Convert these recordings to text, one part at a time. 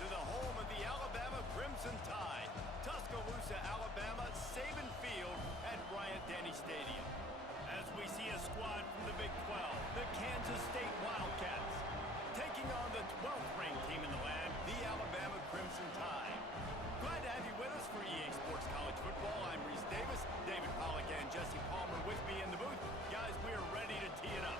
to the home of the Alabama Crimson Tide, Tuscaloosa, Alabama, Saban Field at Bryant-Denny Stadium. As we see a squad from the Big 12, the Kansas State Wildcats, taking on the 12th ranked team in the land, the Alabama Crimson Tide. Glad to have you with us for EA Sports College Football. I'm Reese Davis, David Pollack and Jesse Palmer with me in the booth. Guys, we are ready to tee it up.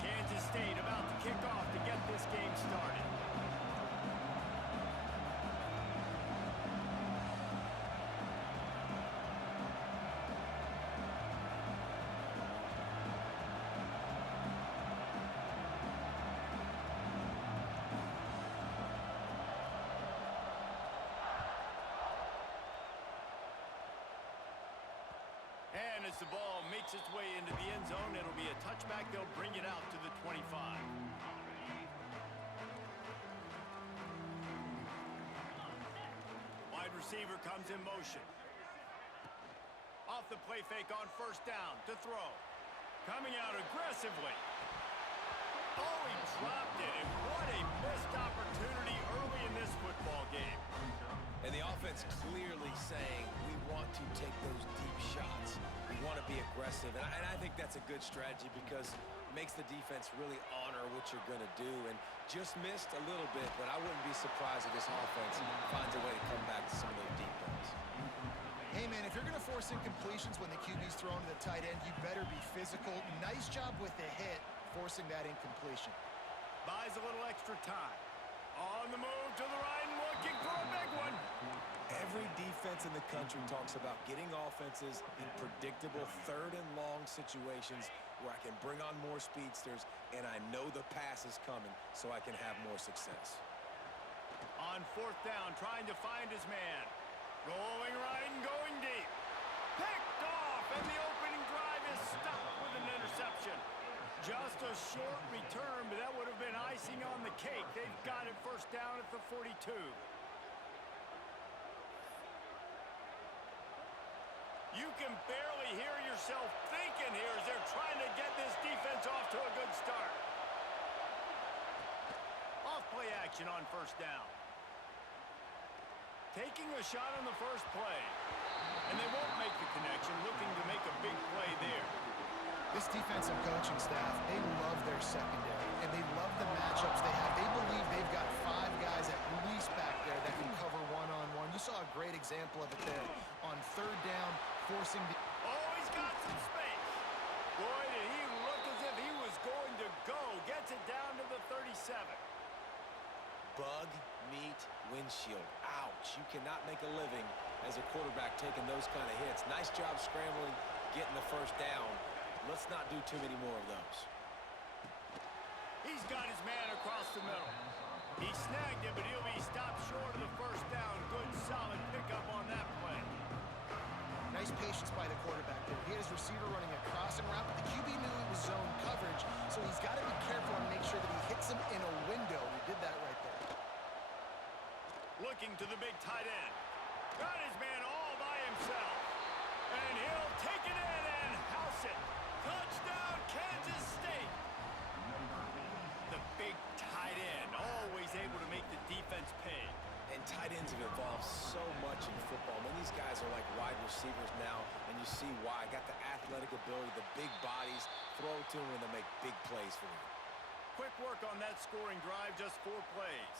Kansas State about to kick off to get this game started. And as the ball makes its way into the end zone, it'll be a touchback. They'll bring it out to the 25. Wide receiver comes in motion. Off the play fake on first down to throw. Coming out aggressively. Oh, he dropped it, and what a missed opportunity early in this football game. And the offense clearly saying, we want to take those deep shots. We want to be aggressive. And I think that's a good strategy because it makes the defense really honor what you're going to do. And just missed a little bit, but I wouldn't be surprised if this offense finds a way to come back to some of those deep balls. Hey, man, if you're going to force incompletions when the QB's thrown to the tight end, you better be physical. Nice job with the hit, forcing that incompletion. Buys a little extra time. On the move to the right and looking for a big one. Every defense in the country talks about getting offenses in predictable third and long situations where I can bring on more speedsters and I know the pass is coming so I can have more success. On fourth down, trying to find his man. Going right and going deep. Picked off, and the opening drive is stopped with an interception. Just a short return, but that would have been icing on the cake. They've got it first down at the 42. You can barely hear yourself thinking here as they're trying to get this defense off to a good start. Off play action on first down. Taking a shot on the first play. And they won't make the connection, looking to make a big play there. This defensive coaching staff, they love their secondary, and they love the matchups they have. They believe they've got 5 guys at least back there that can cover one-on-one. You saw a great example of it there on third down, forcing the... Oh, he's got some space. Boy, did he look as if he was going to go. Gets it down to the 37. Bug, meat, windshield. Ouch. You cannot make a living as a quarterback taking those kind of hits. Nice job scrambling, getting the first down. Let's not do too many more of those. He's got his man across the middle. He snagged it, but he'll be stopped short of the first down. Good, solid pickup on that play. Nice patience by the quarterback there. He had his receiver running a crossing route, but the QB knew it was zone coverage, so he's got to be careful and make sure that he hits him in a window. He did that right there. Looking to the big tight end. Got his man all by himself. And he'll take it in and house it. Touchdown, Kansas State. The big tight end, always able to make the defense pay. And tight ends have evolved so much in football. I mean, these guys are like wide receivers now, and you see why. Got the athletic ability, the big bodies, throw to them, and they make big plays for you. Quick work on that scoring drive, just 4 plays.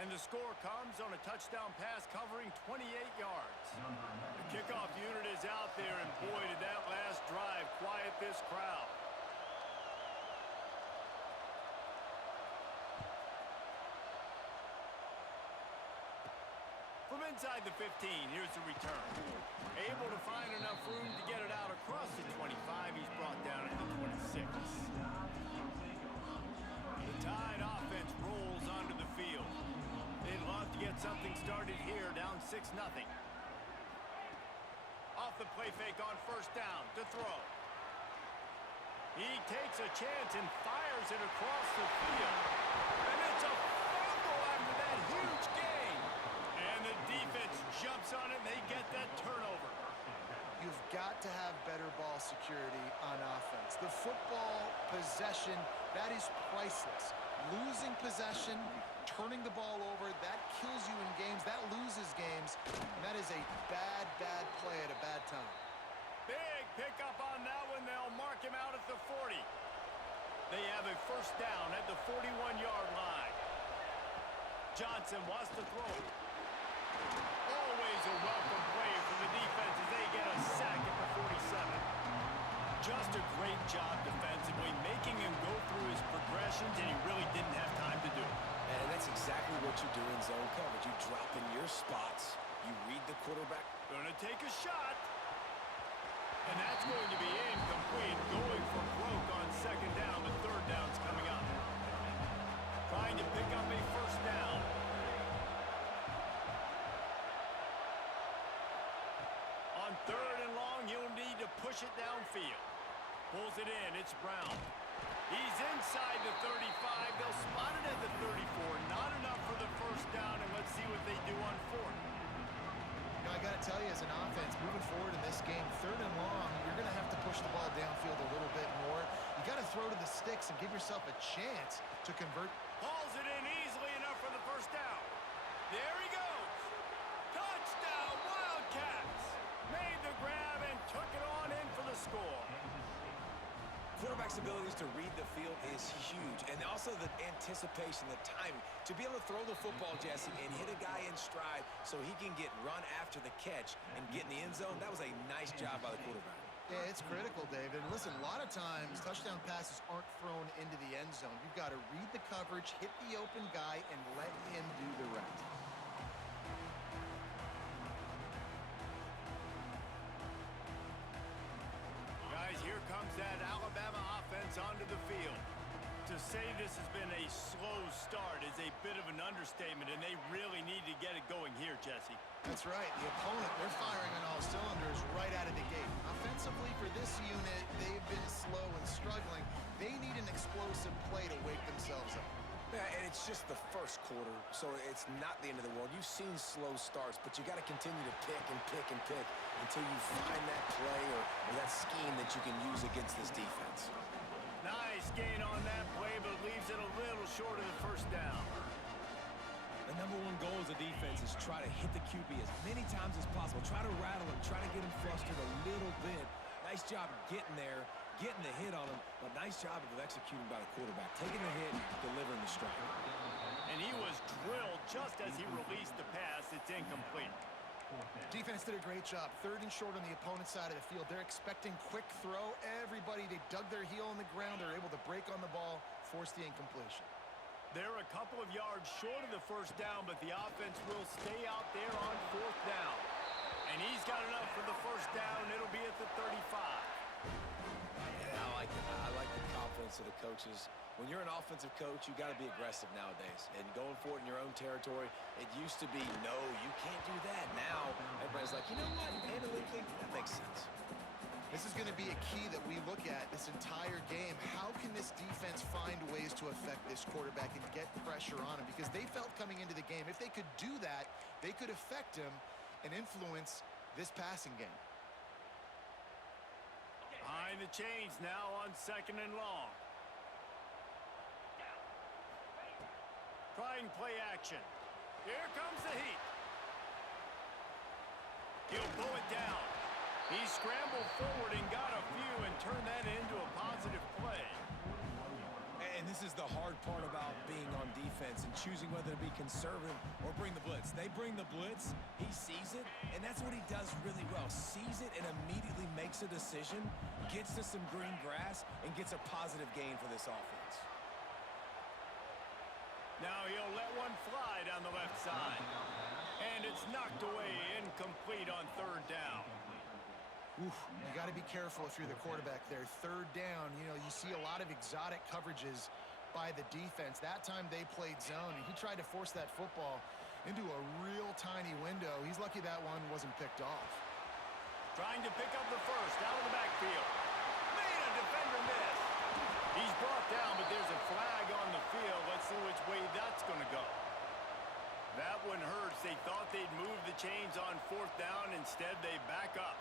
And the score comes on a touchdown pass covering 28 yards. The kickoff unit is out there, and boy, did that last drive quiet this crowd. From inside the 15, here's the return. Able to find enough room to get it out across the 25. He's brought down at the 26. The Tide offense rolls onto the field. They'd love to get something started here, down 6-0. Off the play fake on first down to throw. He takes a chance and fires it across the field. And it's a fumble after that huge gain. And the defense jumps on it, and they get that turnover. You've got to have better ball security on offense. The football possession, that is priceless. Losing possession, turning the ball over, that kills you in games. That loses games. And that is a bad, bad play at a bad time. Big pickup on that one. They'll mark him out at the 40. They have a first down at the 41-yard line. Johnson wants to throw. Always a welcome play for the defense as they get a sack at the 47. Just a great job defensively, making him go through his progressions, and he really didn't have time to do it. And that's exactly what you do in zone coverage. You drop in your spots. You read the quarterback. Gonna take a shot. And that's going to be incomplete. Going for broke on second down. The third down's coming up. Trying to pick up a first down. On third and long, he'll need to push it downfield. Pulls it in. It's Brown. He's inside the 35. They'll spot it at the 34. Not enough for the first down, and let's see what they do on fourth. You know, I got to tell you, as an offense, moving forward in this game, third and long, you're going to have to push the ball downfield a little bit more. You got to throw to the sticks and give yourself a chance to convert. Hauls it in easily enough for the first down. There he goes. Touchdown, Wildcats. Made the grab and took it on in for the score. Quarterback's abilities to read the field is huge, and also the anticipation, the timing. To be able to throw the football, Jesse, and hit a guy in stride so he can get run after the catch and get in the end zone, that was a nice job by the quarterback. Yeah, it's critical, David. And listen, a lot of times, touchdown passes aren't thrown into the end zone. You've got to read the coverage, hit the open guy, and let him do the rest. Guys, here comes that Alabama offense onto the field. To say this has been a slow start is a bit of an understatement, and they really need to get it going here, Jesse. That's right. The opponent, they're firing on all cylinders right out of the gate. Offensively, for this unit, they've been slow and struggling. They need an explosive play to wake themselves up. Yeah, and it's just the first quarter, so it's not the end of the world. You've seen slow starts, but you got to continue to pick and pick and pick until you find that play or that scheme that you can use against this defense. Nice gain on that play, but leaves it a little short of the first down. The number one goal as a defense is try to hit the QB as many times as possible. Try to rattle him, try to get him flustered a little bit. Nice job getting there, getting the hit on him, but nice job of executing by the quarterback. Taking the hit, delivering the strike. And he was drilled just as he released the pass. It's incomplete. Defense did a great job. Third and short on the opponent's side of the field. They're expecting quick throw. Everybody, they dug their heel in the ground. They're able to break on the ball, force the incompletion. They're a couple of yards short of the first down, but the offense will stay out there on fourth down. And he's got enough for the first down. It'll be at the 35. Yeah, I like it. I like the confidence of the coaches. When you're an offensive coach, you got to be aggressive nowadays. And going for it in your own territory, it used to be, no, you can't do that. Now, everybody's like, you know what? Analytically, that makes sense. This is going to be a key that we look at this entire game. How can this defense find ways to affect this quarterback and get pressure on him? Because they felt coming into the game, if they could do that, they could affect him and influence this passing game. Behind the chains now on second and long. Trying play action. Here comes the heat. He'll pull it down. He scrambled forward and got a few and turned that into a positive play. And this is the hard part about being on defense and choosing whether to be conservative or bring the blitz. They bring the blitz, he sees it, and that's what he does really well. Sees it and immediately makes a decision, gets to some green grass, and gets a positive gain for this offense. Now he'll let one fly down the left side. And it's knocked away, incomplete on third down. Oof, you got to be careful if you're the quarterback there. Third down, you know, you see a lot of exotic coverages by the defense. That time they played zone, and he tried to force that football into a real tiny window. He's lucky that one wasn't picked off. Trying to pick up the first out of the backfield. Made a defender miss. They thought they'd move the chains on fourth down. Instead, they back up.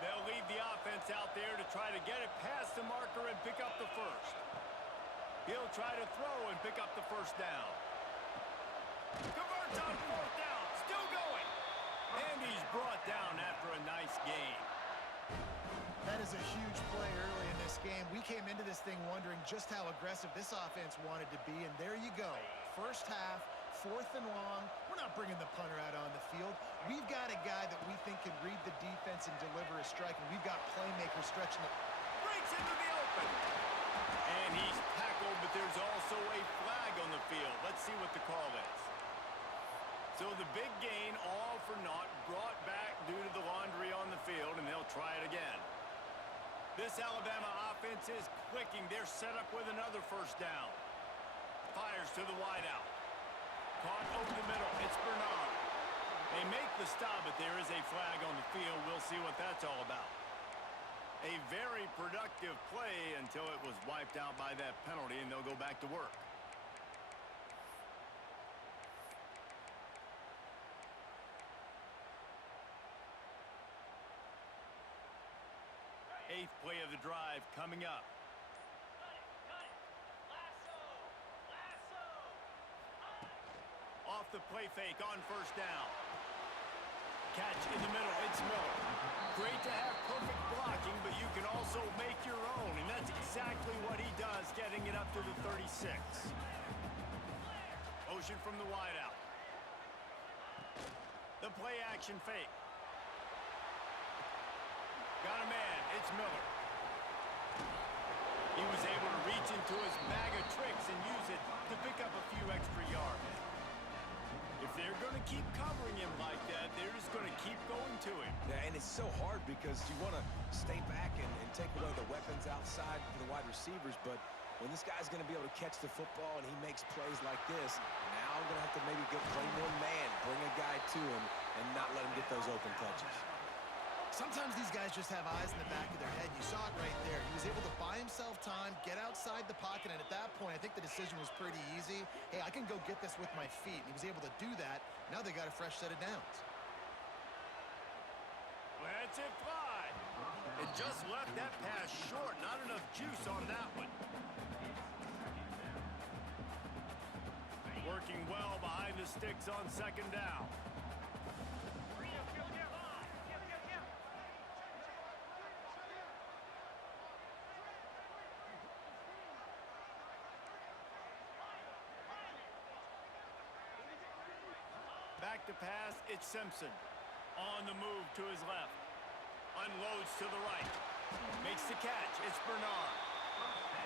They'll leave the offense out there to try to get it past the marker and pick up the first. He'll try to throw and pick up the first down. Converts on fourth down. Still going. And he's brought down after a nice gain. That is a huge play early in this game. We came into this thing wondering just how aggressive this offense wanted to be, and there you go. First half, 4th and long. We're not bringing the punter out on the field. We've got a guy that we think can read the defense and deliver a strike, and we've got playmakers stretching it. Breaks into the open. And he's tackled, but there's also a flag on the field. Let's see what the call is. So the big gain, all for naught, brought back due to the laundry on the field, and they'll try it again. This Alabama offense is clicking. They're set up with another first down. Fires to the wideout. Caught over the middle. It's Bernard. They make the stop, but there is a flag on the field. We'll see what that's all about. A very productive play until it was wiped out by that penalty, and they'll go back to work. Eighth play of the drive coming up. Off the play fake on first down. Catch in the middle. It's Miller. Great to have perfect blocking, but you can also make your own, and that's exactly what he does, getting it up to the 36. Motion from the wideout. The play action fake. Got a man. It's Miller. He was able to reach into his bag of tricks and use it to pick up a few extra yards. If they're going to keep covering him like that, they're just going to keep going to him. Yeah, and it's so hard because you want to stay back and take away the weapons outside for the wide receivers, but when this guy's going to be able to catch the football and he makes plays like this, now I'm going to have to maybe go play more man, bring a guy to him, and not let him get those open touches. Sometimes these guys just have eyes in the back of their head. You saw it right there. He was able to buy himself time, get outside the pocket, and at that point, I think the decision was pretty easy. Hey, I can go get this with my feet. He was able to do that. Now they got a fresh set of downs. Lets it fly. It just left that pass short. Not enough juice on that one. Working well behind the sticks on second down. Back to pass, it's Simpson. On the move to his left. Unloads to the right. Makes the catch, it's Bernard.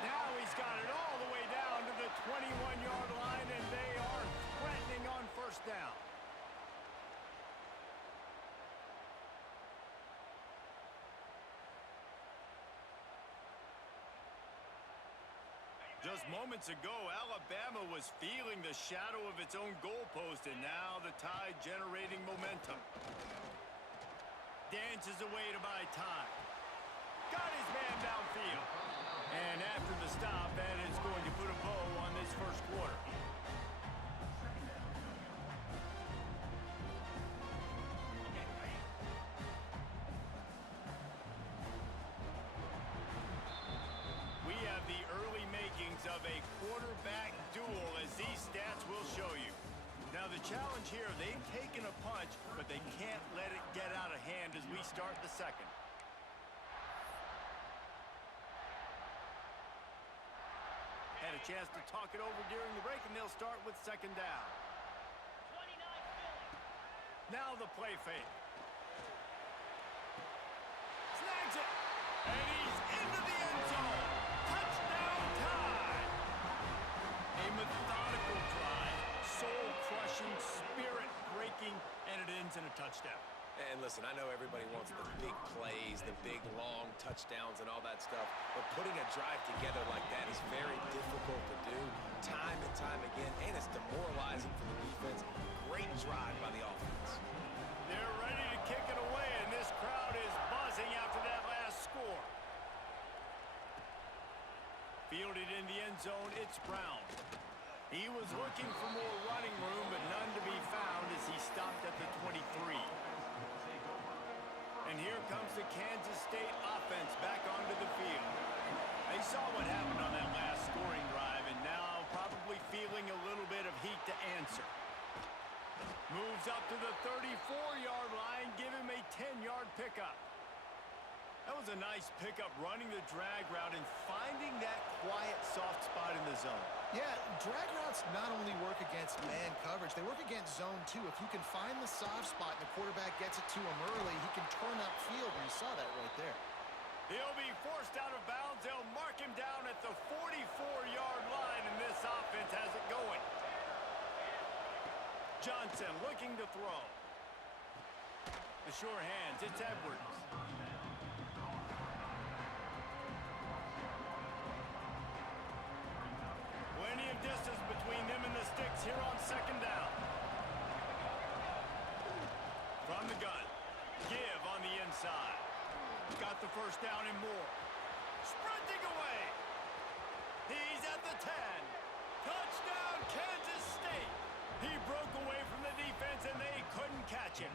Now he's got it all the way down to the 21-yard line, and they are threatening on first down. Just moments ago, Alabama was feeling the shadow of its own goalpost, and now the Tide generating momentum. Dances away to buy time. Got his man downfield. And after the stop, that is going to put a bow on this first quarter. We have the early makings of a quarterback duel, as these stats will show you. Now the challenge here, they've taken a punch, but they can't let it get out of hand as we start the second. Had a chance to talk it over during the break, and they'll start with second down. Now the play fake. Snags it, and he's into the end zone. Touchdown Tide. A methodical drive, soul-crushing, spirit-breaking, and it ends in a touchdown. And listen, I know everybody wants the big plays, the big, long touchdowns and all that stuff, but putting a drive together like that is very difficult to do time and time again, and it's demoralizing for the defense. Great drive by the offense. They're ready to kick it away, and this crowd is buzzing after that last score. Fielded in the end zone, it's Brown. He was looking for more running room, but none to be found as he stopped at the 23. And here comes the Kansas State offense back onto the field. They saw what happened on that last scoring drive, and now probably feeling a little bit of heat to answer. Moves up to the 34-yard line, give him a 10-yard pickup. That was a nice pickup, running the drag route and finding that quiet, soft spot in the zone. Yeah, drag routes not only work against man coverage, they work against zone too. If you can find the soft spot and the quarterback gets it to him early, he can turn upfield, and you saw that right there. He'll be forced out of bounds. They'll mark him down at the 44-yard line, and this offense has it going. Johnson looking to throw. The sure hands, it's Edwards. Plenty of distance between them and the sticks here on second down. From the gun, give on the inside. Got the first down and more. Sprinting away. He's at the 10. Touchdown, Kansas State. He broke away from the defense and they couldn't catch him.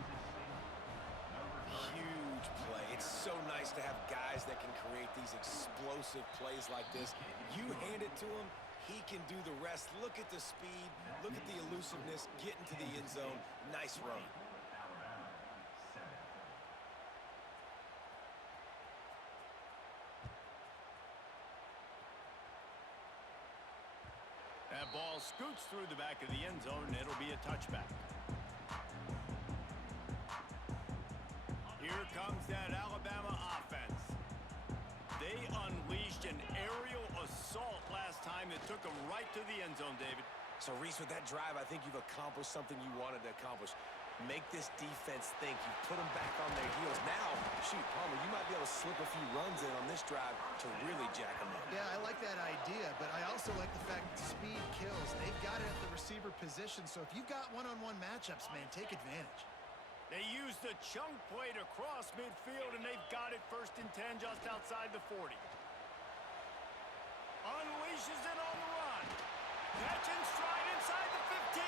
Huge play. It's so nice to have guys that can create these explosive plays like this. You hand it to him, he can do the rest. Look at the speed. Look at the elusiveness. Get into the end zone. Nice run. That ball scoots through the back of the end zone, and it'll be a touchback. Here comes that Alabama offense. They unleashed an aerial assault last time that took them right to the end zone, David. So, Reese, with that drive, I think you've accomplished something you wanted to accomplish. Make this defense think. You've put them back on their heels. Now, shoot, Palmer, you might be able to slip a few runs in on this drive to really jack them up. Yeah, I like that idea, but I also like the fact that speed kills. They've got it at the receiver position, so if you've got one-on-one matchups, man, take advantage. They use the chunk play to cross midfield, and they've got it 1st and 10 just outside the 40. Unleashes it on the run. Catch and stride inside the 15.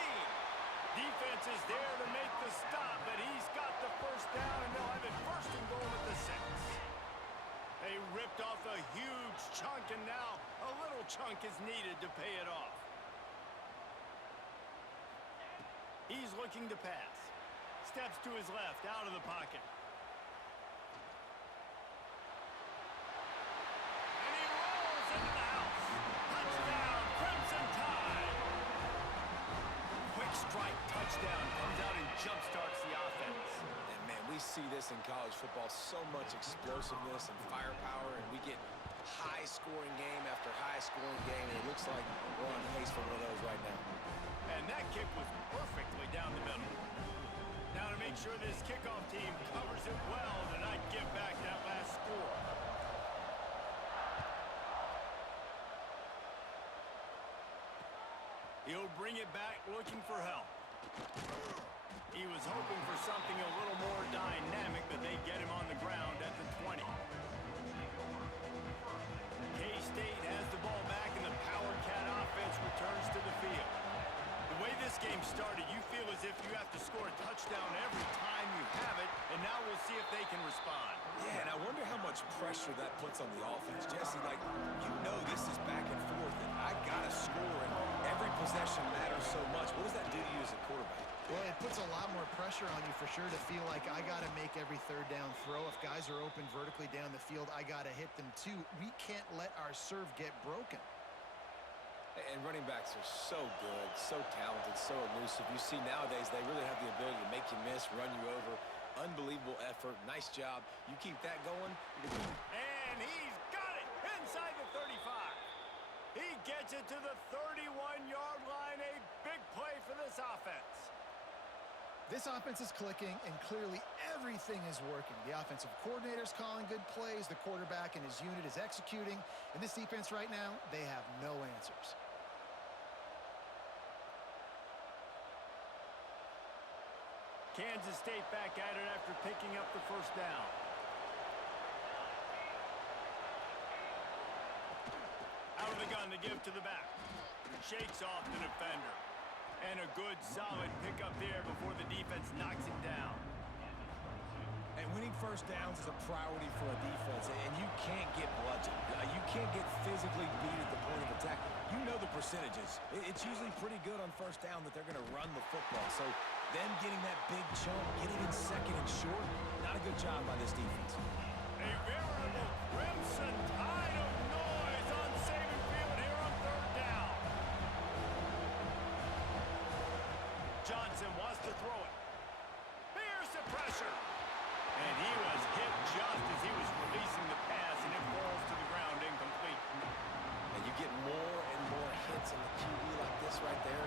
Defense is there to make the stop, but he's got the first down, and they'll have it 1st and goal at the 6. They ripped off a huge chunk, and now a little chunk is needed to pay it off. He's looking to pass. Steps to his left, out of the pocket. And he rolls into the house. Touchdown, Crimson Tide. Quick strike touchdown comes out and jumpstarts the offense. And, man, we see this in college football, so much explosiveness and firepower, and we get high-scoring game after high-scoring game, and it looks like we're on pace for one of those right now. And that kick was perfectly down the middle. Now to make sure this kickoff team covers it well to not give back that last score. He'll bring it back looking for help. He was hoping for something a little more dynamic, but they get him on the ground at the 20. K-State has the ball back, and the Power Cat offense returns to the field. The way this game started, you feel as if you have to score a touchdown every time you have it, and now we'll see if they can respond. Yeah, and I wonder how much pressure that puts on the offense. Jesse, like, you know this is back and forth, and I got to score, and every possession matters so much. What does that do to you as a quarterback? Well, it puts a lot more pressure on you for sure to feel like I got to make every 3rd down throw. If guys are open vertically down the field, I got to hit them too. We can't let our serve get broken. And running backs are so good, so talented, so elusive. You see nowadays they really have the ability to make you miss, run you over. Unbelievable effort. Nice job. You keep that going. And he's got it inside the 35. He gets it to the 31-yard line. A big play for this offense. This offense is clicking, and clearly everything is working. The offensive coordinator's calling good plays. The quarterback and his unit is executing. And this defense right now, they have no answers. Kansas State back at it after picking up the first down. Out of the gun to give to the back. Shakes off the defender. And a good, solid pickup there before the defense knocks him down. And winning first downs is a priority for a defense, and you can't get bludgeoned. You can't get physically beat at the point of attack. You know the percentages. It's usually pretty good on first down that they're going to run the football. So them getting that big chunk, getting in second and short, not a good job by this defense. A veritable crimson tide of noise on Saban Field here on third down. Johnson wants to throw it. Here's the pressure. And he was hit just as he was releasing the pass, and it falls to the ground incomplete. And you get more and more hits on the QB like this right there,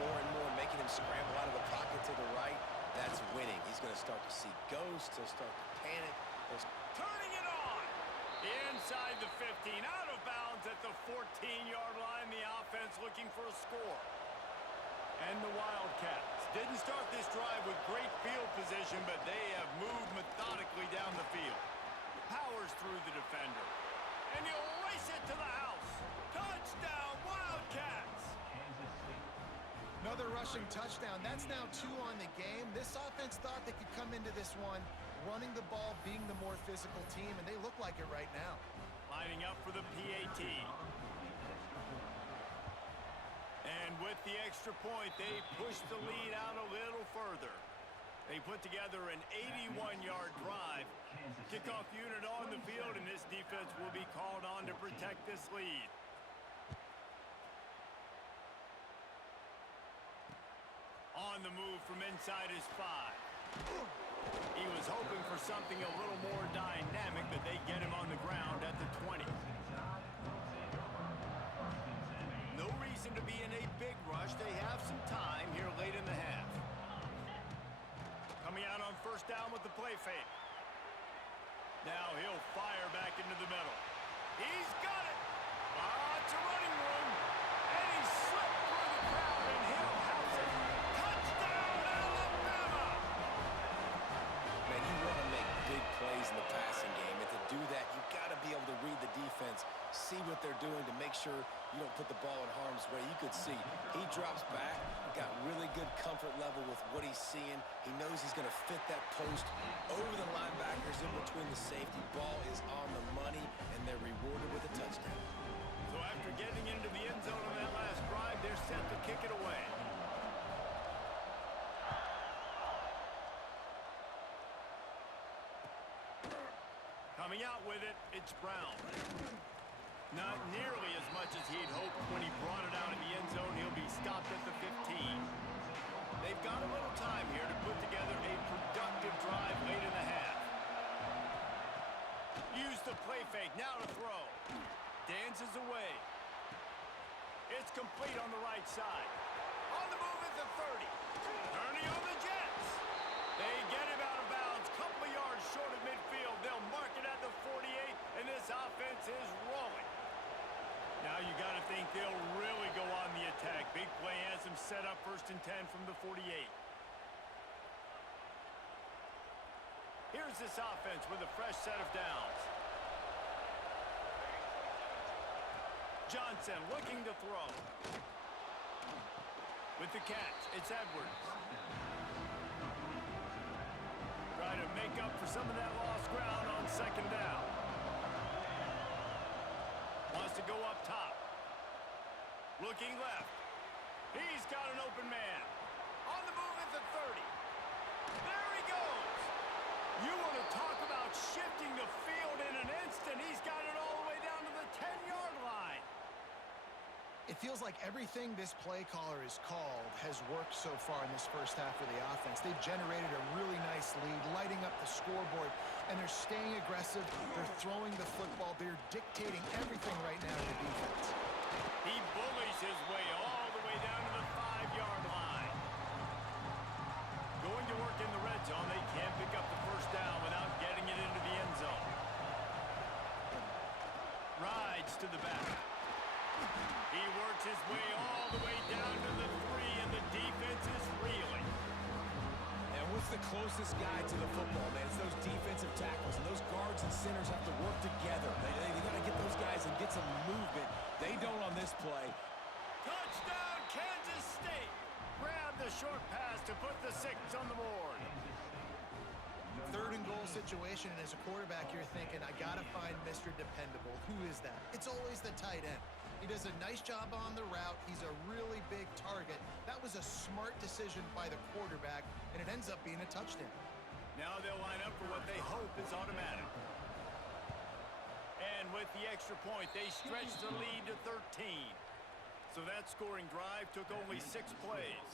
more and more making him scramble out of the pocket to the right. That's winning. He's going to start to see ghosts. He'll start to panic. Turning it on. Inside the 15, out of bounds at the 14-yard line. The offense looking for a score. And the Wildcats didn't start this drive with great field position, but they have moved methodically down the field. Powers through the defender. And he'll race it to the house. Touchdown, Wildcats! Another rushing touchdown. That's now 2 on the game. This offense thought they could come into this one running the ball, being the more physical team, and they look like it right now. Lining up for the PAT. And with the extra point, they push the lead out a little further. They put together an 81-yard drive. Kickoff unit on the field, and this defense will be called on to protect this lead. On the move from inside his 5. He was hoping for something a little more dynamic, but they get him on the ground at the 20. No reason to be in a big rush. They have some time here late in the half. Coming out on first down with the play fake. Now he'll fire back into the middle. He's got it. It's a running room. And he slipped through the crowd, and he'll house it. Touchdown, Alabama! Man, you want to make big plays in the passing game, and to do that, you've got to be able to read the defense, see what they're doing to make sure you don't put the ball in harm's way. You could see he drops back, got really good comfort level with what he's seeing. He knows he's going to fit that post over the linebackers in between the safety. Ball is on the money, and they're rewarded with a touchdown. So after getting into the end zone on that last drive, they're set to kick it away. Coming out with it, it's Brown. Not nearly as much as he'd hoped when he brought it out in the end zone. He'll be stopped at the 15. They've got a little time here to put together a productive drive late in the half. Use the play fake, now to throw. Dances away. It's complete on the right side. On the move at the 30. Turning on the Jets. They get him out of bounds, couple of yards short of midfield. They'll mark it at the 48, and this offense is rolling. Now you got to think they'll really go on the attack. Big play has them set up 1st and 10 from the 48. Here's this offense with a fresh set of downs. Johnson looking to throw. With the catch, it's Edwards. Try to make up for some of that lost ground on 2nd down. Wants to go up top. Looking left. He's got an open man. On the move at the 30. There he goes. You want to talk about shifting the field in an instant. He's got it all the way down to the 10-yard line. It feels like everything this play caller has called has worked so far in this first half of the offense. They've generated a really nice lead, lighting up the scoreboard, and they're staying aggressive. They're throwing the football. They're dictating everything right now to the defense. He bullies his way all the way down to the 5-yard line. Going to work in the red zone. They can't pick up the first down without getting it into the end zone. Rides to the back. He works his way all the way down to the 3, and the defense is reeling. And what's the closest guy to the football, man? It's those defensive tackles, and those guards and centers have to work together. They got to get those guys and get some movement. They don't on this play. Touchdown, Kansas State. Grab the short pass to put the 6 on the board. Third and goal situation, and as a quarterback, you're thinking, I got to find Mr. Dependable. Who is that? It's always the tight end. He does a nice job on the route. He's a really big target. That was a smart decision by the quarterback, and it ends up being a touchdown. Now they'll line up for what they hope is automatic. And with the extra point, they stretch the lead to 13. So that scoring drive took only 6 plays.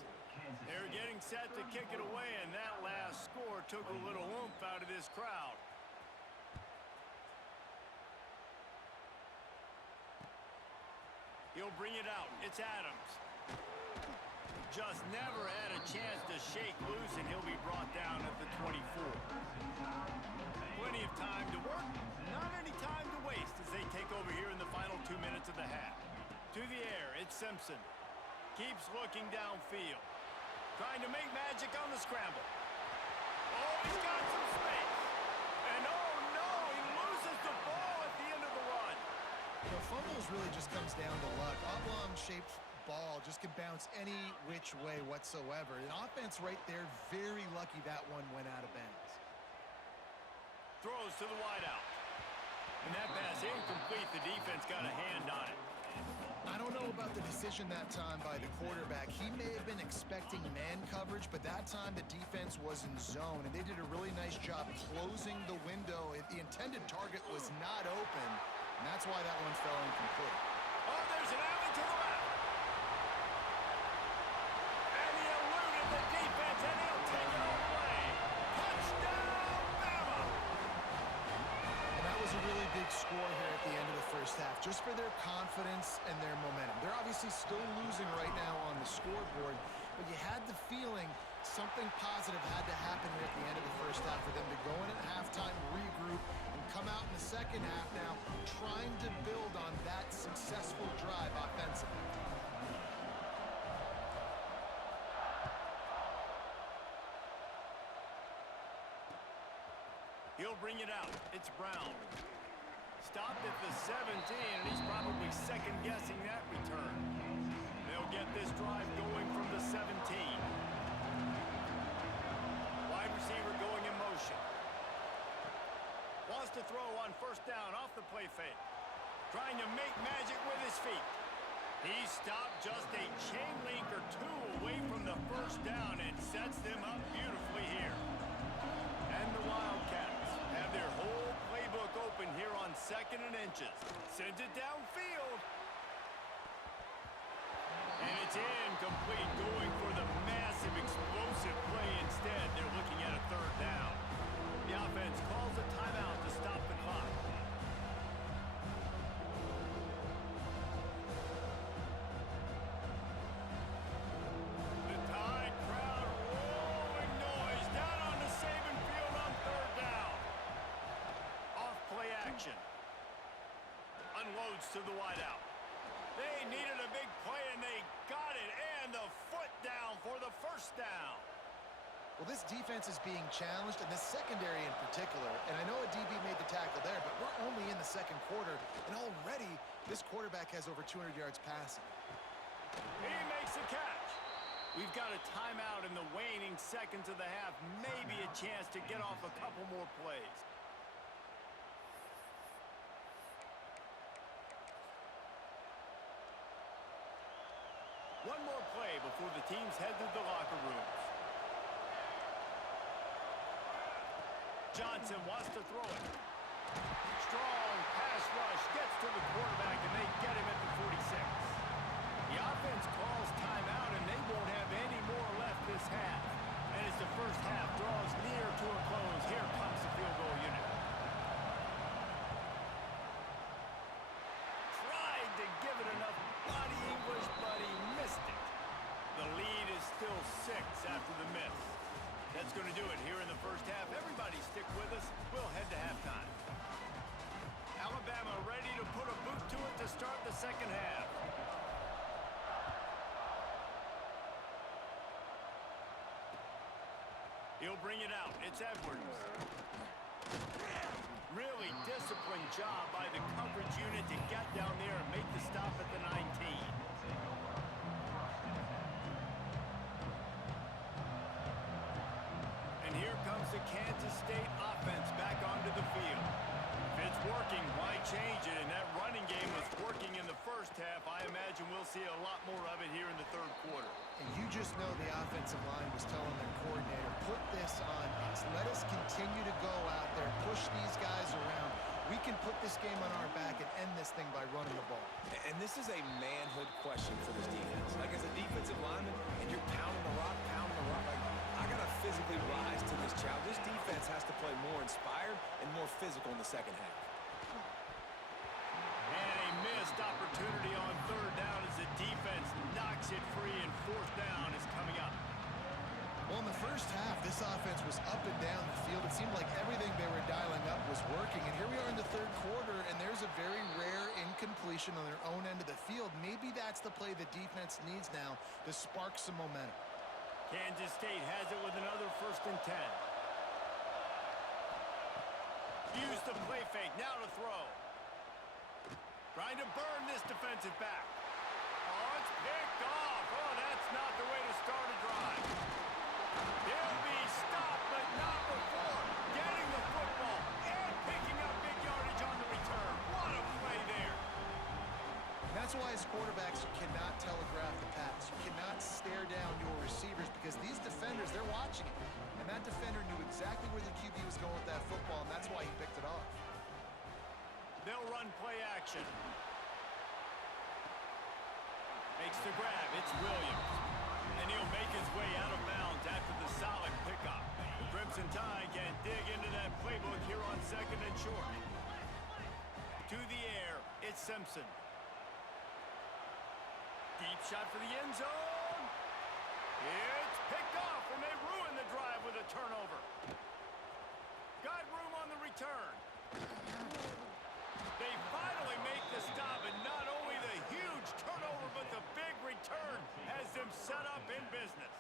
They're getting set to kick it away, and that last score took a little oomph out of this crowd. He'll bring it out. It's Adams. Just never had a chance to shake loose, and he'll be brought down at the 24. Plenty of time to work, not any time to waste as they take over here in the final 2 minutes of the half. To the air, it's Simpson. Keeps looking downfield. Trying to make magic on the scramble. Oh, he's got some space. And oh no, he loses the ball at the end of the run. You know, fumbles really just comes down to luck. Oblong-shaped ball just can bounce any which way whatsoever. An offense right there, very lucky that one went out of bounds. Throws to the wideout. And that pass incomplete. The defense got a hand on it. I don't know about the decision that time by the quarterback. He may have been expecting man coverage, but that time the defense was in zone, and they did a really nice job closing the window. The intended target was not open, and that's why that one fell incomplete. Oh, there's an alley to the left. And he eluded the defense, and he'll take it all the way. Touchdown, Bama! And that was a really big score here at the end of the first half, just for their confidence and their momentum. They're obviously still losing right now on the scoreboard, but you had the feeling something positive had to happen here at the end of the first half for them to go in at halftime, regroup, and come out in the second half now trying to build on that successful drive offensively. He'll bring it out. It's Brown. Stopped at the 17, and he's probably second-guessing that return. They'll get this drive going from the 17. Wide receiver going in motion. Wants to throw on first down off the play fake. Trying to make magic with his feet. He stopped just a chain link or two away from the first down and sets them up beautifully here. And the Wildcats have their whole playbook open here on 2nd and inches. Sends it downfield. And it's incomplete, going for the massive explosive play instead. They're looking at a 3rd down. The offense calls a timeout to stop the clock. The Tide crowd rolling noise down on the Saban field on 3rd down. Off play action. Unloads to the wideout. They needed a big play, and they got it, and the foot down for the 1st down. Well, this defense is being challenged, and the secondary in particular. And I know a DB made the tackle there, but we're only in the 2nd quarter, and already this quarterback has over 200 yards passing. He makes the catch. We've got a timeout in the waning seconds of the half. Maybe a chance to get off a couple more plays. One more play before the teams head to the locker rooms. Johnson wants to throw it. Strong pass rush gets to the quarterback, and they get him at the 46. The offense calls timeout, and they won't have any more left this half. And as the first half draws near to a close, here comes the field goal unit. Tried to give it enough body English, but he missed it. The lead is still 6 after the miss. That's going to do it here in the first half. Everybody stick with us. We'll head to halftime. Alabama ready to put a boot to it to start the 2nd half. He'll bring it out. It's Edwards. Really disciplined job by the coverage unit to get down there and make the stop at the 19. here comes the Kansas State offense back onto the field. If it's working, why change it? And that running game was working in the first half. I imagine we'll see a lot more of it here in the third quarter. And you just know the offensive line was telling their coordinator, put this on us. Let us continue to go out there, push these guys around. We can put this game on our back and end this thing by running the ball. And this is a manhood question for this defense. Like, as a defensive lineman, and you're pounding the rock, like, I got to physically rise to this challenge. This defense has to play more inspired and more physical in the second half. And a missed opportunity on third down as the defense knocks it free, and fourth down is coming up. Well, in the first half, this offense was up and down the field. It seemed like everything they were dialing up was working. And here we are in the third quarter, and there's a very rare incompletion on their own end of the field. Maybe that's the play the defense needs now to spark some momentum. Kansas State has it with another 1st and 10. Use the play fake, now to throw. Trying to burn this defensive back. Oh, it's picked off. Oh, that's not the way to start a drive. He'll be stopped, but not before getting the football and picking up big yardage on the return. What a play there. That's why as quarterbacks, you cannot telegraph the pass. You cannot stare down your receivers because these defenders, they're watching it. And that defender knew exactly where the QB was going with that football, and that's why he picked it off. They'll run play action. Makes the grab. It's Williams. And he'll make his way out of bounds after the solid pickup. The Crimson Tide can dig into that playbook here on 2nd and short. To the air, it's Simpson. Deep shot for the end zone. It's picked off, and they ruin the drive with a turnover. Got room on the return. They finally make the stop, and not only the huge turnover, but the big return has them set up in business.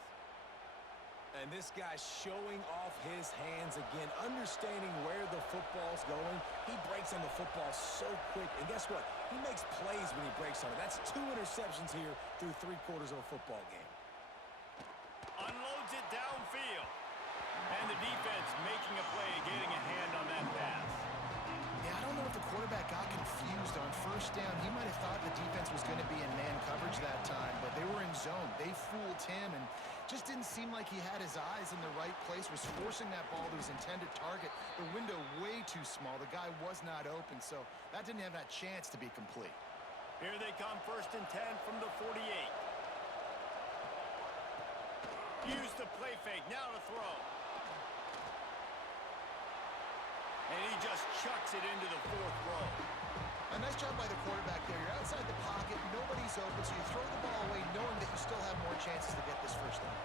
And this guy's showing off his hands again, understanding where the football's going. He breaks on the football so quick, and guess what? He makes plays when he breaks on it. That's 2 interceptions here through 3 quarters of a football game. Unloads it downfield. And the defense making a play, getting a hand on that pass. Yeah, I don't know if the quarterback got confused on 1st down. He might have thought the defense was going to be in man coverage that time, but they were in zone. They fooled him and just didn't seem like he had his eyes in the right place, was forcing that ball to his intended target. The window way too small. The guy was not open, so that didn't have that chance to be complete. Here they come, 1st and 10 from the 48. Use the play fake, now to throw. And he just chucks it into the 4th row. A nice job by the quarterback there. You're outside the pocket, nobody's open, so you throw the ball away knowing that you still have more chances to get this 1st down.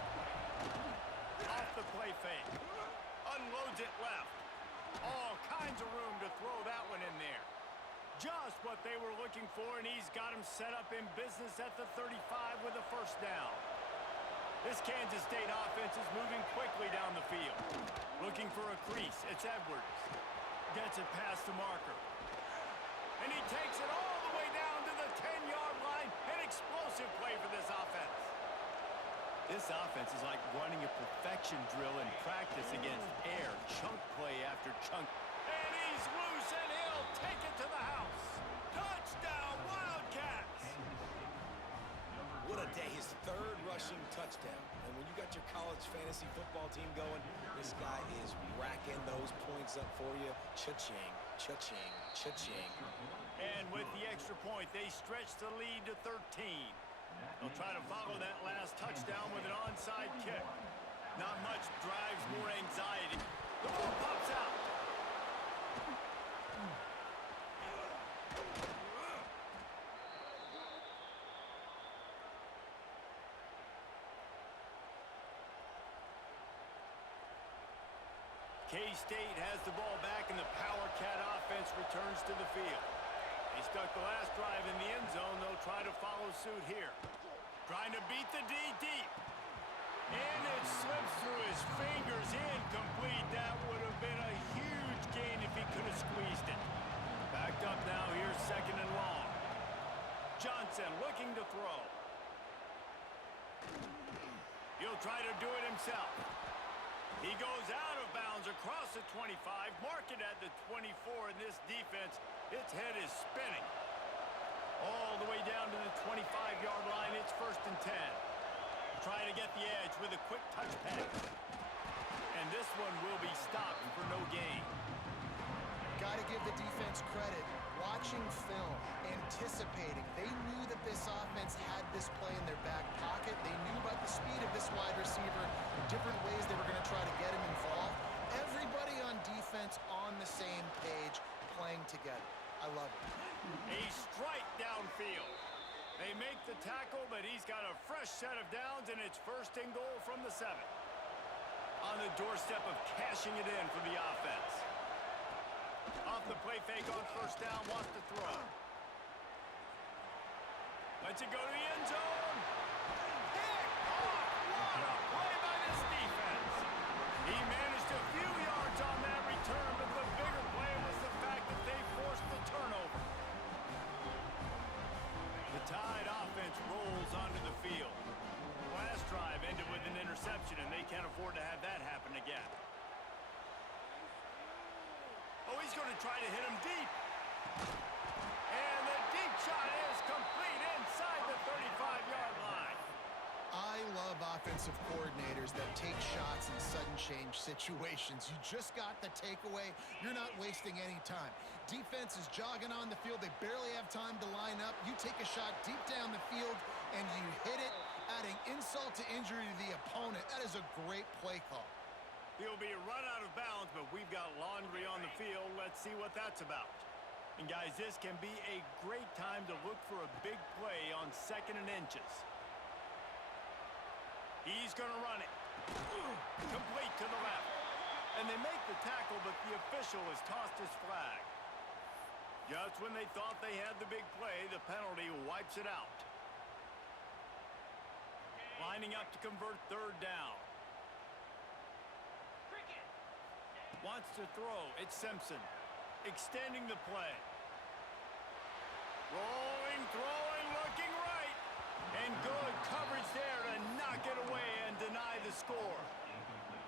Off the play fake. Unloads it left. All kinds of room to throw that one in there. Just what they were looking for, and he's got him set up in business at the 35 with a 1st down. This Kansas State offense is moving quickly down the field. Looking for a crease. It's Edwards. Gets it past the marker. And he takes it all the way down to the 10-yard line. An explosive play for this offense. This offense is like running a perfection drill in practice against air. Chunk play after chunk. And he's loose, and he'll take it to the house. Touchdown, Wildcats! What a day. His 3rd rushing touchdown. And when you got your college fantasy football team going, this guy is racking those points up for you. Cha-ching, cha-ching, cha-ching. And with the extra point, they stretch the lead to 13. They'll try to follow that last touchdown with an onside kick. Not much drives more anxiety. The ball pops out. K-State has the ball back, and the Power Cat offense returns to the field. They stuck the last drive in the end zone. They'll try to follow suit here. Trying to beat the D deep. And it slips through his fingers, incomplete. That would have been a huge gain if he could have squeezed it. Backed up now, here's 2nd and long. Johnson looking to throw. He'll try to do it himself. He goes out of bounds across the 25, mark it at the 24, and this defense, its head is spinning. All the way down to the 25-yard line, it's 1st and 10. Trying to get the edge with a quick touch pass. And this one will be stopped for no gain. Got to give the defense credit. Watching film, anticipating. They knew that this offense had this play in their back pocket. They knew about the speed of this wide receiver, different ways they were going to try to get him involved. Everybody on defense on the same page, playing together. I love it. A strike downfield. They make the tackle, but he's got a fresh set of downs, and it's 1st and goal from the 7. On the doorstep of cashing it in for the offense. Off the play fake on 1st down, wants to throw. Lets it go to the end zone. Pick off! What a play by this defense. He managed a few yards on that return, but the bigger play was the fact that they forced the turnover. The Tide offense rolls onto the field. Last drive ended with an interception, and they can't afford to have that happen again. Oh, he's going to try to hit him deep. And the deep shot is complete inside the 35-yard line. I love offensive coordinators that take shots in sudden change situations. You just got the takeaway. You're not wasting any time. Defense is jogging on the field. They barely have time to line up. You take a shot deep down the field, and you hit it, adding insult to injury to the opponent. That is a great play call. He'll be run out of bounds, but we've got laundry on the field. Let's see what that's about. And, guys, this can be a great time to look for a big play on 2nd and inches. He's going to run it. Complete to the left. And they make the tackle, but the official has tossed his flag. Just when they thought they had the big play, the penalty wipes it out. Lining up to convert 3rd down. Wants to throw. It's Simpson. Extending the play. Rolling, throwing, looking right. And good coverage there to knock it away and deny the score.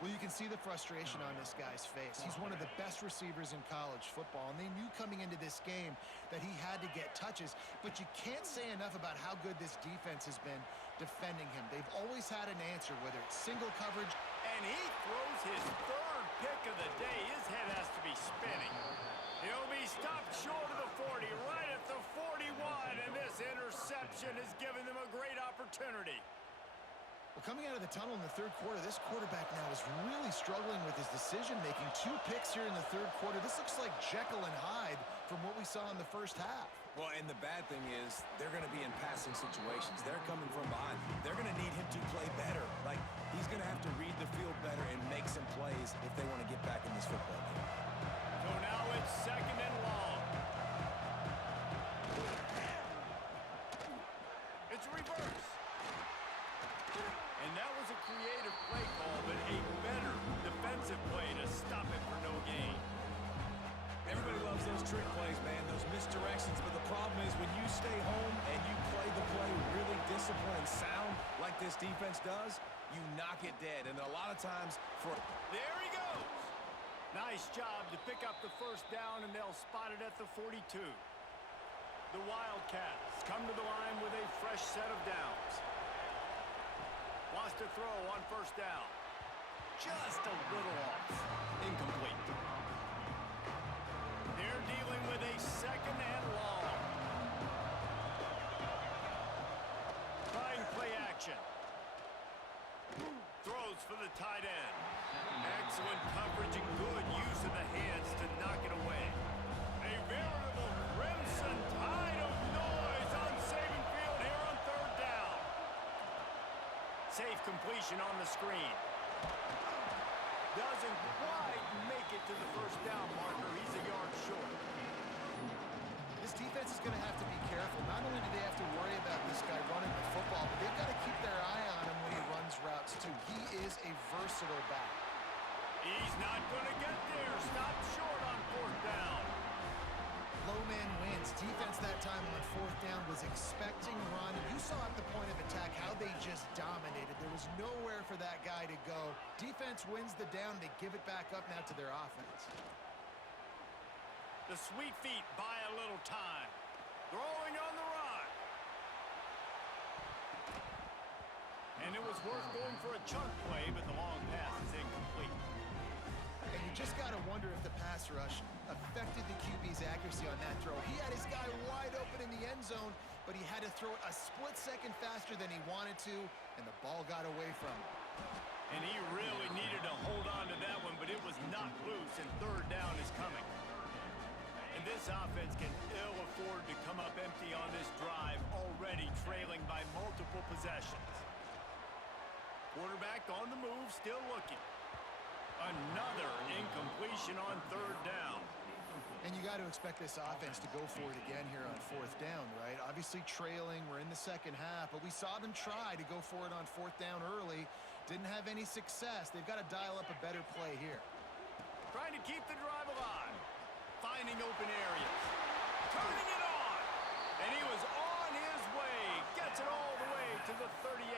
Well, you can see the frustration on this guy's face. He's one of the best receivers in college football, and they knew coming into this game that he had to get touches, but you can't say enough about how good this defense has been defending him. They've always had an answer, whether it's single coverage. And he throws his 3rd pick of the day. His head has to be spinning. He'll be stopped short of the 40, right at the 41, and this interception has given them a great opportunity. Well, coming out of the tunnel in the 3rd quarter, this quarterback now is really struggling with his decision-making. 2 picks here in the 3rd quarter. This looks like Jekyll and Hyde from what we saw in the 1st half. Well, and the bad thing is they're going to be in passing situations. They're coming from behind. They're going to need him to play better. Like, he's going to have to read the field better and make some plays if they want to get back in this football game. So now it's 2nd and long. It's reverse. And that was a creative play call, but a better defensive play to stop it for no gain. Everybody loves those trick plays, man, those misdirections, but the problem is when you stay home and you play the play really disciplined and sound like this defense does, you knock it dead. And a lot of times There he goes. Nice job to pick up the 1st down, and they'll spot it at the 42. The Wildcats come to the line with a fresh set of downs. Wants to throw on 1st down. Just a little off. Incomplete. They're dealing with a 2nd and long. Trying play action. Throws for the tight end. Excellent coverage and good use of the hands to knock it away. A veritable crimson tide of noise on Saban Field here on 3rd down. Safe completion on the screen. Doesn't quite make it to the 1st down marker. He's a yard short. This defense is going to have to be careful. Not only do they have to worry about this guy running the football, but they've got to keep their eye on him when he runs routes, too. He is a versatile back. He's not going to get there. Stopped short on 4th down. Low man wins. Defense that time on 4th down was expecting run. You saw at the point of attack how they just dominated. There was There's nowhere for that guy to go. Defense wins the down. They give it back up now to their offense. The sweet feet buy a little time. Throwing on the run. And it was worth going for a chunk play, but the long pass is incomplete. And you just got to wonder if the pass rush affected the QB's accuracy on that throw. He had his guy wide open in the end zone, but he had to throw it a split second faster than he wanted to, and the ball got away from him. And he really needed to hold on to that one, but it was knocked loose, and third down is coming. And this offense can ill afford to come up empty on this drive, already trailing by multiple possessions. Quarterback on the move, still looking. Another incompletion on third down. And you got to expect this offense to go for it again here on fourth down, right? Obviously trailing, we're in the second half, but we saw them try to go for it on fourth down early. Didn't have any success. They've got to dial up a better play here. Trying to keep the drive alive. Finding open areas. Turning it on. And he was on his way. Gets it all the way to the 38.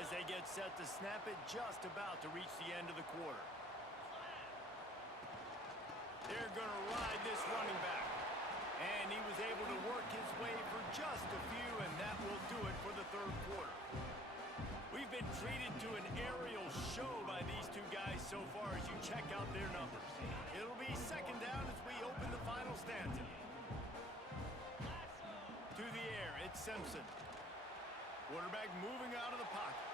As they get set to snap it, just about to reach the end of the quarter. They're going to ride this running back. And he was able to work his way for just a few, and that will do it for the third quarter. We've been treated to an aerial show by these two guys so far as you check out their numbers. It'll be second down as we open the final stanza. To the air, it's Simpson. Quarterback moving out of the pocket.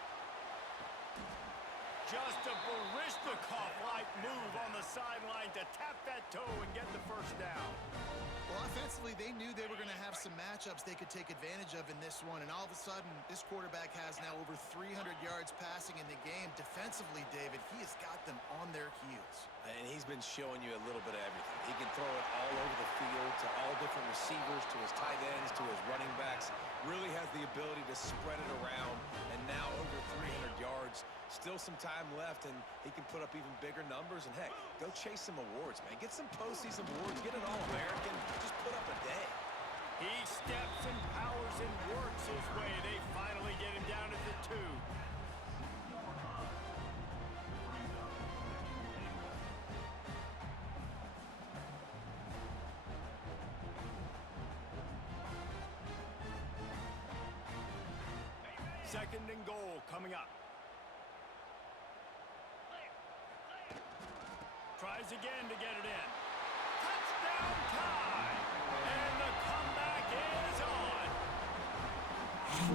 Just a Baryshnikov-like move on the sideline to tap that toe and get the first down. Well, offensively, they knew they were going to have some matchups they could take advantage of in this one, and all of a sudden, this quarterback has now over 300 yards passing in the game. Defensively, David, he has got them on their heels. And he's been showing you a little bit of everything. He can throw it all over the field to all different receivers, to his tight ends, to his running backs. Really has the ability to spread it around, and now over 300 yards. Still some time left, and he can put up even bigger numbers. And, heck, go chase some awards, man. Get some postseason awards. Get an All-American. Just put up a day. He steps and powers and works his way. They finally get him down at the 2. Second and goal coming up. Tries again to get it in. Touchdown tie! And the comeback is on.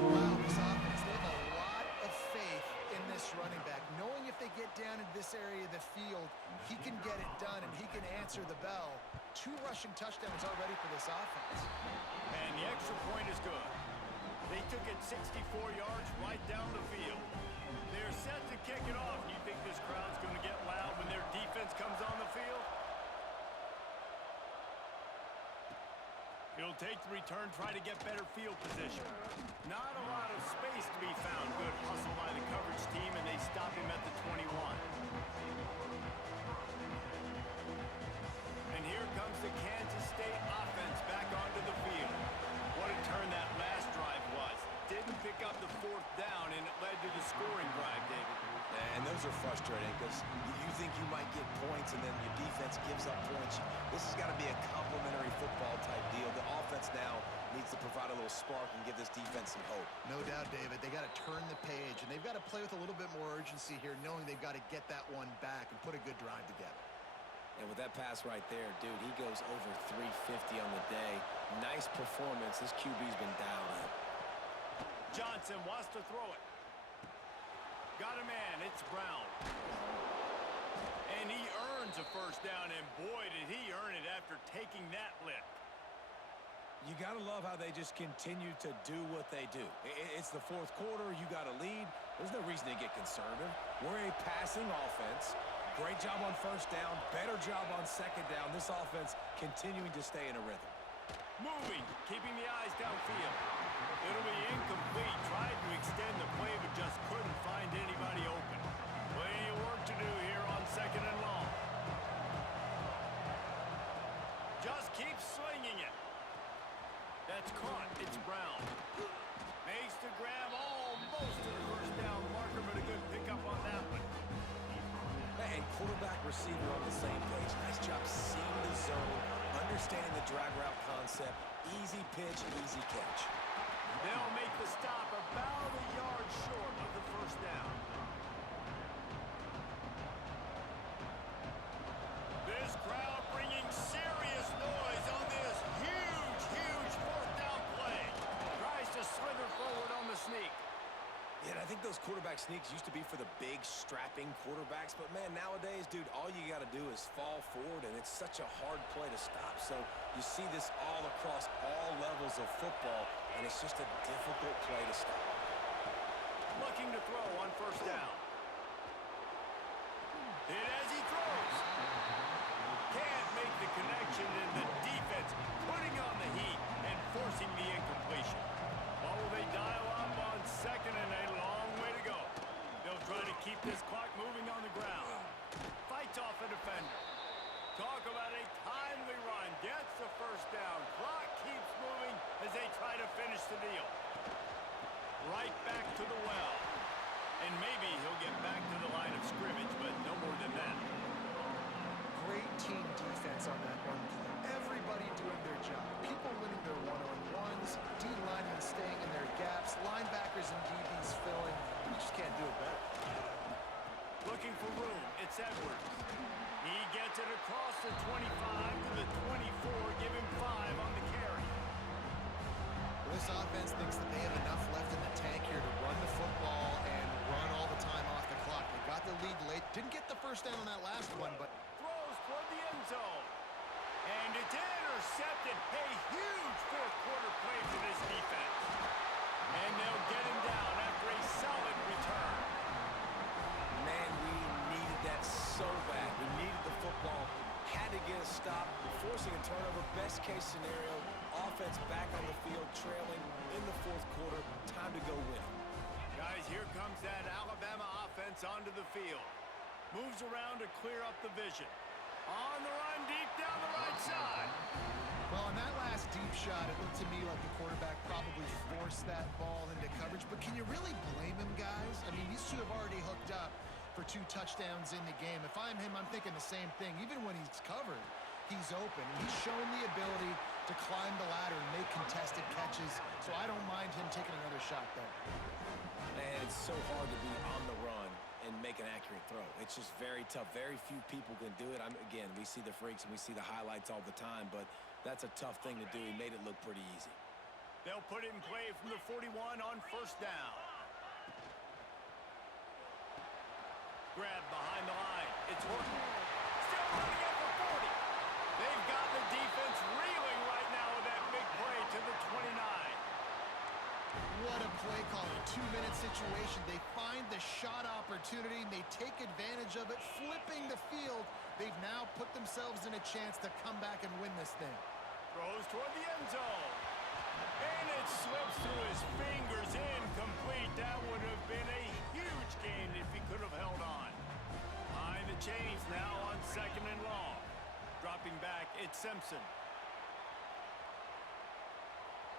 Wow, this offense, they have a lot of faith in this running back. Knowing if they get down into this area of the field, he can get it done and he can answer the bell. 2 rushing touchdowns already for this offense. And the extra point is good. They took it 64 yards right down the field. They're set to kick it off. Do you think this crowd's going to get loud when their defense comes on the field? It'll take the return, try to get better field position. Not a lot of space to be found. Good hustle by the coverage team, and they stop him at the 21. And here comes the Kansas State offense back onto the field. What a turn that last drive was. Didn't pick up the fourth down, and it led to the scoring drive, David. And those are frustrating because you think you might get points and then your defense gives up points. This has got to be a complementary football type deal. The offense now needs to provide a little spark and give this defense some hope. No doubt, David. They got to turn the page, and they've got to play with a little bit more urgency here, knowing they've got to get that one back and put a good drive together. And with that pass right there, dude, he goes over 350 on the day. Nice performance. This QB's been dialed in. Johnson wants to throw it. Got a man. It's Brown. And he earns a first down, and boy, did he earn it after taking that lift. You got to love how they just continue to do what they do. It's the fourth quarter. You got a lead. There's no reason to get conservative. We're a passing offense. Great job on first down. Better job on second down. This offense continuing to stay in a rhythm. Moving, keeping the eyes downfield. It'll be incomplete. Tried to extend the play, but just couldn't find anybody open. Plenty of work to do here on second and long. Just keep slinging it. That's caught. It's Brown. Makes the grab almost to the first down marker, but a good pickup on that one. And quarterback receiver on the same page. Nice job seeing the zone, understanding the drag route concept. Easy pitch, easy catch. They'll make the stop about a yard short of the first down. This crowd bringing serious noise on this huge fourth down play. Tries to slither forward on the sneak. Yeah, and I think those quarterback sneaks used to be for the big, strapping quarterbacks. But, man, nowadays, dude, all you got to do is fall forward, and it's such a hard play to stop. So you see this all across all levels of football, and it's just a difficult play to stop. Looking to throw on first down. Hit as he throws. Can't make the connection, and the defense putting on the heat and forcing the incompletion. What will they dial up on second and a long way to go? They'll try to keep this clock moving on the ground. Fights off a defender. Talk about a timely run. Gets the first down. Clock keeps moving as they try to finish the deal. Right back to the well. And maybe he'll get back to the line of scrimmage, but no more than that. Great team defense on that one play. Everybody doing their job. People winning their one-on-ones, D-linemen staying in their gaps, linebackers and DBs filling. You just can't do it better. Looking for room. It's Edwards. He gets it across the 25 to the 24. Give him 5 on the carry. This offense thinks that they have enough left in the tank here to run the football and run all the time off the clock. They got the lead late. Didn't get the first down on that last one, but Throws toward the end zone. And it's intercepted. A huge fourth quarter play for this defense. And they'll get him down after a solid return. Man, we needed that so bad. We needed the football. Had to get a stop, forcing a turnover. Best case scenario, offense back on the field, trailing in the fourth quarter. Time to go win. Guys, here comes that Alabama offense onto the field. Moves around to clear up the vision. On the run, deep down the right side. well, on that last deep shot, it looked to me like the quarterback probably forced that ball into coverage. But can you really blame him, guys? I mean, these two have already hooked up for 2 touchdowns in the game. If I'm him, I'm thinking the same thing. Even when he's covered, he's open. He's shown the ability to climb the ladder and make contested catches. So I don't mind him taking another shot there. Man, it's so hard to be on the run and make an accurate throw. It's just very tough. Very few people can do it. Again, we see the freaks and we see the highlights all the time, but that's a tough thing to do. He made it look pretty easy. They'll put it in play from the 41 on first down. Grab behind the line. It's Horton. Still running up for 40. They've got the defense reeling right now with that big play to the 29. What a play call. A 2-minute situation. They find the shot opportunity, and they take advantage of it, flipping the field. They've now put themselves in a chance to come back and win this thing. Throws toward the end zone. And it slips through his fingers, incomplete. That would have been a huge gain if he could have held on. Behind the chains now on second and long. Dropping back, it's Simpson.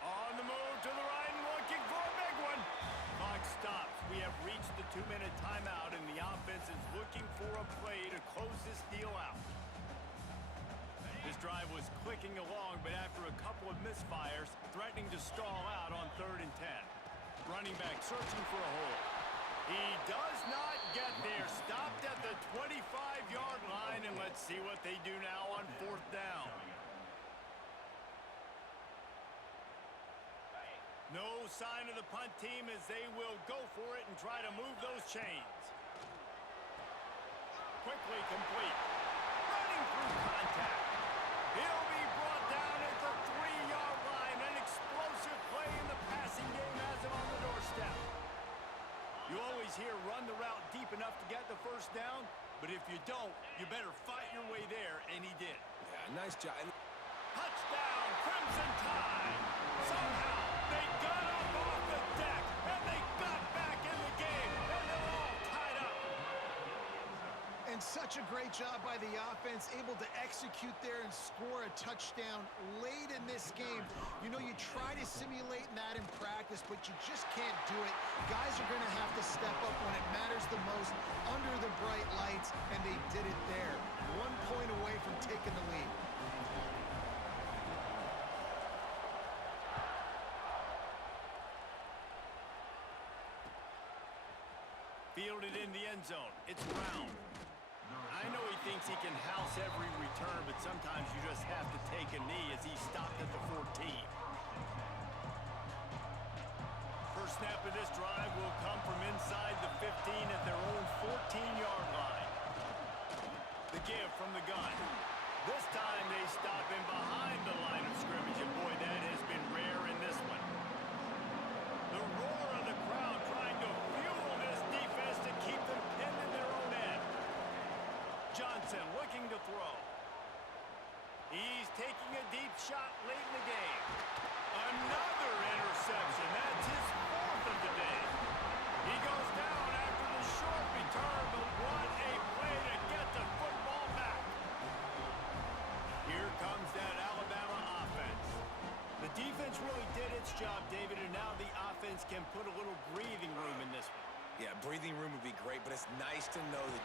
On the move to the right and looking for a big one. Clock stops. We have reached the 2-minute timeout, and the offense is looking for a play to close this deal out. This drive was clicking along, but after a couple of misfires, threatening to stall out on 3rd and 10. Running back searching for a hole. He does not get there. Stopped at the 25-yard line, and let's see what they do now on 4th down. No sign of the punt team as they will go for it and try to move those chains. Quickly complete. Running through contact. He'll be brought down at the 3-yard line. An explosive play in the passing game has him on the doorstep. You always hear run the route deep enough to get the first down, but if you don't, you better fight your way there, and he did. Yeah, nice job. Touchdown, Crimson Tide. Somehow they got up off the deck, and they got back in the game, and they're all tied up. And such a great job by the offense, able to execute there and score a touchdown late in this game. You know, you try to simulate that in practice, but you just can't do it. Guys are going to have to step up when it matters the most under the bright lights, and they did it there. 1 point away from taking the lead. Fielded in the end zone. It's Brown. I know he thinks he can house every return, but sometimes you just have to take a knee as he stopped at the 14. First snap of this drive will come from inside the 15 at their own 14-yard line. The give from the gun. This time they stop him behind the line of scrimmage, and boy, that has been rare in this one. The roar of the crowd trying to fuel this defense to keep them pinned in their own end. Johnson looking to throw. He's taking a deep shot late in the game. Another interception. That's his fourth of the day. He goes down after the short return, but what a play to get the football back. Here comes that Alabama offense. The defense really did its job, David, and now the offense can put a little breathing room in this one. Yeah, breathing room would be great, but it's nice to know that...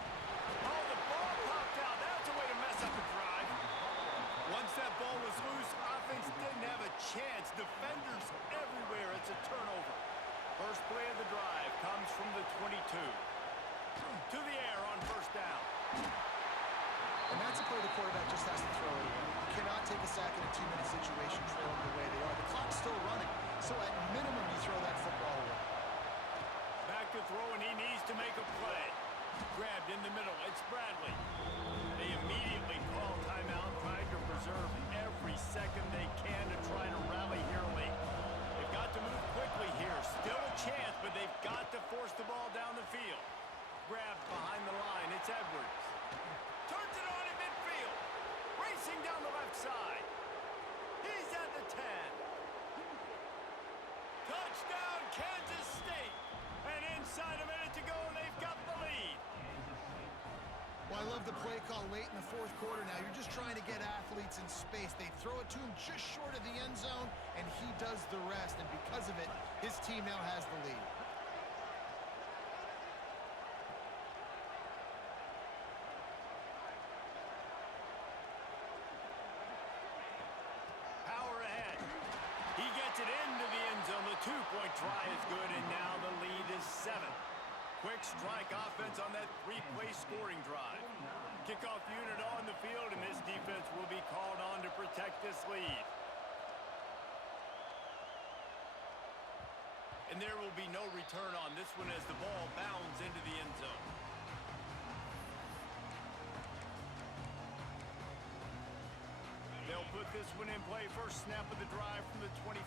Oh, the ball popped out. That's a way to mess up a drive. Once that ball was loose, offense didn't have a chance. Defenders everywhere. It's a turnover. First play of the drive comes from the 22. To the air on first down. And that's a play the quarterback just has to throw it away. You cannot take a sack in a 2-minute situation trailing the way they are. The clock's still running, so at minimum you throw that football away. Back to throw, and he needs to make a play. Grabbed in the middle. It's Bradley. They immediately call timeout, trying to preserve every second they can to try to rally here late. They've got to move quickly here. Still a chance, but they've got to force the ball down the field. Grabbed behind the line. It's Edwards. Turns it on in midfield. Racing down the left side. He's at the 10. Touchdown, Kansas State. And inside a minute to go, they've got the lead. Well, I love the play call late in the fourth quarter now. You're just trying to get athletes in space. They throw it to him just short of the end zone, and he does the rest. And because of it, his team now has the lead. Power ahead. He gets it into the end zone. The two-point try is good, and now the lead is 7. Quick strike offense on that 3-play scoring drive. Kickoff unit on the field, and this defense will be called on to protect this lead. And there will be no return on this one as the ball bounds into the end zone. They'll put this one in play. First snap of the drive from the 25.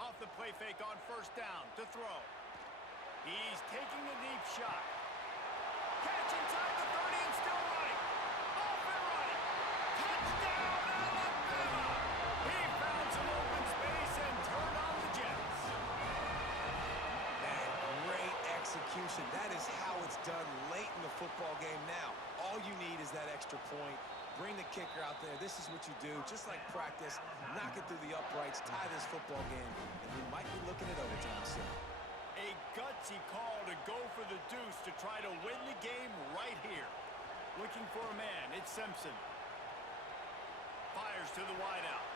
Off the play fake on first down to throw. He's taking a deep shot. Catch inside the 30 and still running. Off and running. Touchdown, Alabama! He found some open space and turned on the Jets. Man, great execution. That is how it's done late in the football game now. All you need is that extra point. Bring the kicker out there. This is what you do. Just like practice, knock it through the uprights, tie this football game, and we might be looking at overtime soon. A gutsy call to go for the deuce to try to win the game right here. Looking for a man. It's Simpson. Fires to the wideout.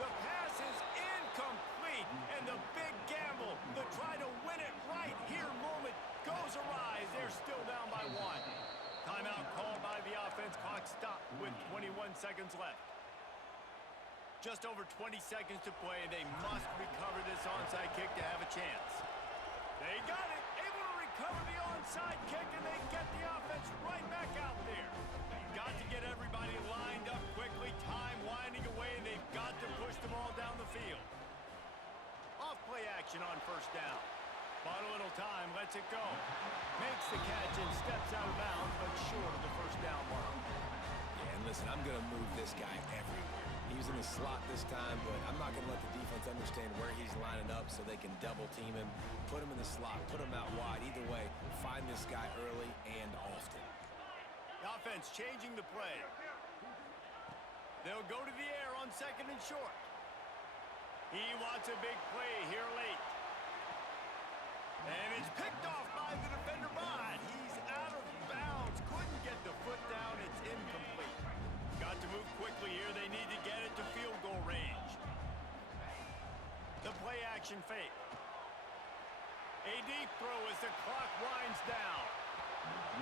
The pass is incomplete, and the big gamble, the try to win it right here moment goes awry as they're still down by 1. Timeout called by the offense. Clock stopped with 21 seconds left. Just over 20 seconds to play, and they must recover this onside kick to have a chance. They got it. Able to recover the onside kick, and they get the offense right back out there. Got to get everybody lined up quickly. Time winding away, and they've got to push the ball down the field. Off play action on first down. Bought a little time, lets it go. Makes the catch and steps out of bounds, but short of the first down mark. Yeah, and listen, I'm going to move this guy everywhere. Using the slot this time, but I'm not going to let the defense understand where he's lining up so they can double team him, put him in the slot, put him out wide. Either way, find this guy early and often. The offense changing the play. They'll go to the air on 2nd and short. He wants a big play here late. And it's picked off by the defender, but he's out of bounds. Couldn't get the foot down. It's incomplete. Got to move quickly here. They need to get it to field goal range. The play action fake. A deep throw as the clock winds down.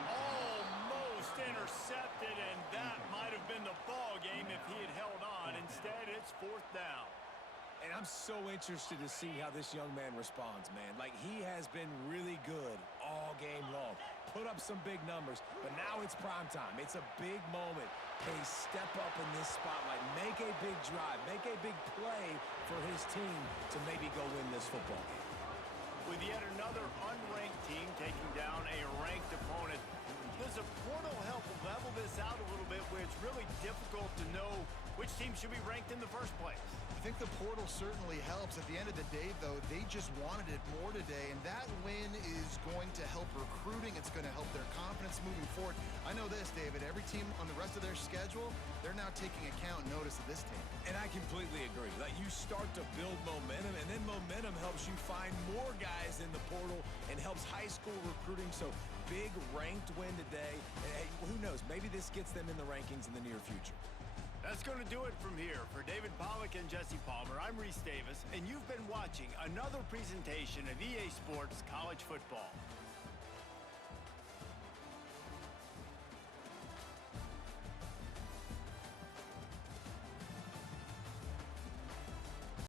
Almost intercepted, and that might have been the ball game if he had held on. Instead, it's 4th down. And I'm so interested to see how this young man responds, man. Like, he has been really good all game long. Put up some big numbers, but now it's prime time. It's a big moment. Can he step up in this spotlight, make a big drive, make a big play for his team to maybe go win this football game? With yet another unranked team taking down a ranked opponent, does the portal help level this out a little bit where it's really difficult to know which team should be ranked in the first place? I think the portal certainly helps. At the end of the day, though, they just wanted it more today, and that win is going to help recruiting. It's going to help their confidence moving forward. I know this, David. Every team on the rest of their schedule, they're now taking account and notice of this team. And I completely agree. Like, you start to build momentum, and then momentum helps you find more guys in the portal and helps high school recruiting. So, big ranked win today. And who knows? Maybe this gets them in the rankings in the near future. That's going to do it from here. For David Pollack and Jesse Palmer, I'm Reese Davis, and you've been watching another presentation of EA Sports College Football.